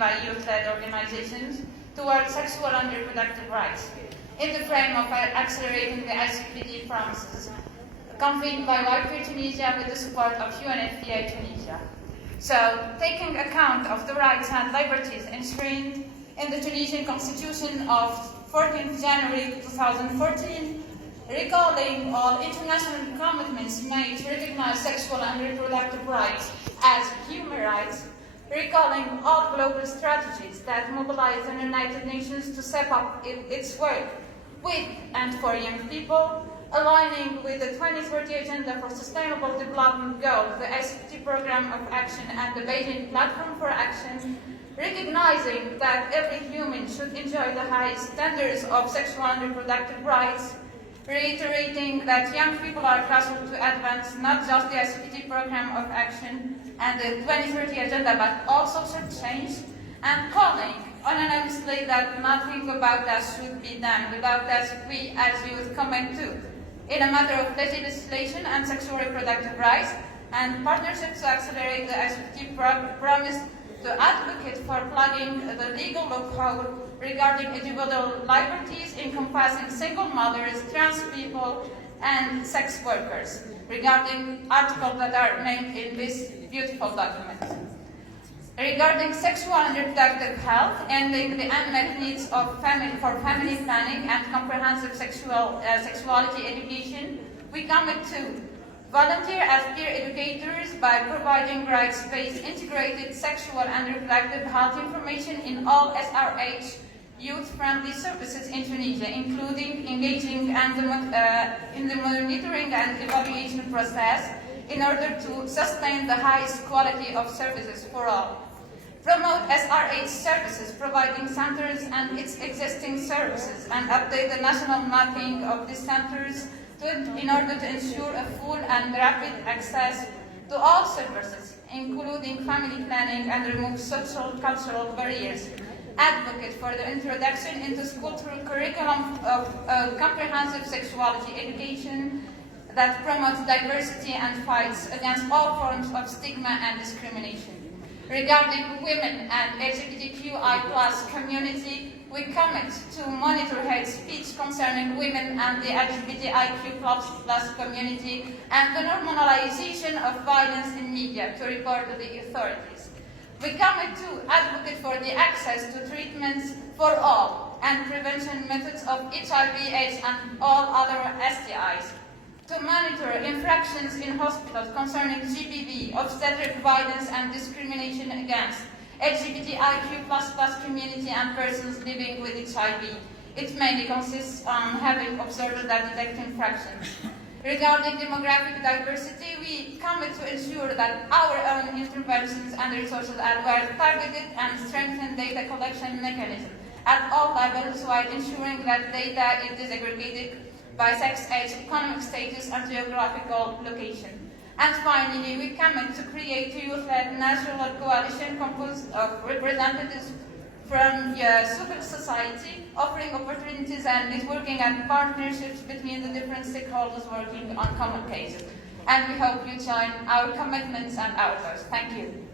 by youth-led organizations towards sexual and reproductive rights in the frame of accelerating the ICPD promises, convened by White Tunisia with the support of UNFPA Tunisia. So, taking account of the rights and liberties enshrined in the Tunisian Constitution of 14th January 2014, recalling all international commitments made to recognize sexual and reproductive rights as human rights, recalling all global strategies that mobilize the United Nations to step up its work with and for young people, aligning with the 2030 Agenda for Sustainable Development Goals, the ICPD Program of Action and the Beijing Platform for Action, recognizing that every human should enjoy the highest standards of sexual and reproductive rights, reiterating that young people are crucial to advance not just the ICPD Program of Action and the 2030 Agenda, but all social change, and calling unanimously that nothing about us should be done without us we as youth commit to, in a matter of legislation and sexual reproductive rights, and partnerships to accelerate the ICPD promise to advocate for plugging the legal loophole regarding individual liberties encompassing single mothers, trans people, and sex workers, regarding articles that are named in this beautiful document. Regarding sexual and reproductive health, ending the unmet needs of family planning and comprehensive sexuality education, we commit to volunteer as peer educators by providing rights-based integrated sexual and reproductive health information in all SRH youth-friendly services in Tunisia, including engaging in the monitoring and evaluation process in order to sustain the highest quality of services for all. Promote SRH services, providing centers and its existing services, and update the national mapping of these centers in order to ensure a full and rapid access to all services, including family planning, and remove social cultural barriers. Advocate for the introduction into school curriculum of comprehensive sexuality education that promotes diversity and fights against all forms of stigma and discrimination. Regarding women and LGBTQI+ community, we commit to monitor hate speech concerning women and the LGBTIQ+ community and the normalization of violence in media to report to the authorities. We commit to advocate for the access to treatments for all and prevention methods of HIV/AIDS and all other STIs. To monitor infractions in hospitals concerning GBV, obstetric violence and discrimination against LGBTIQ++ community and persons living with HIV. It mainly consists on having observers that detect infractions. Regarding demographic diversity, we commit to ensure that our own interventions and resources are well targeted and strengthen data collection mechanisms at all levels while ensuring that data is disaggregated by sex, age, economic status, and geographical location. And finally, we commit to create a youth-led national coalition composed of representatives from civil society, offering opportunities and networking and partnerships between the different stakeholders working on common cases. And we hope you join our commitments and our goals. Thank you.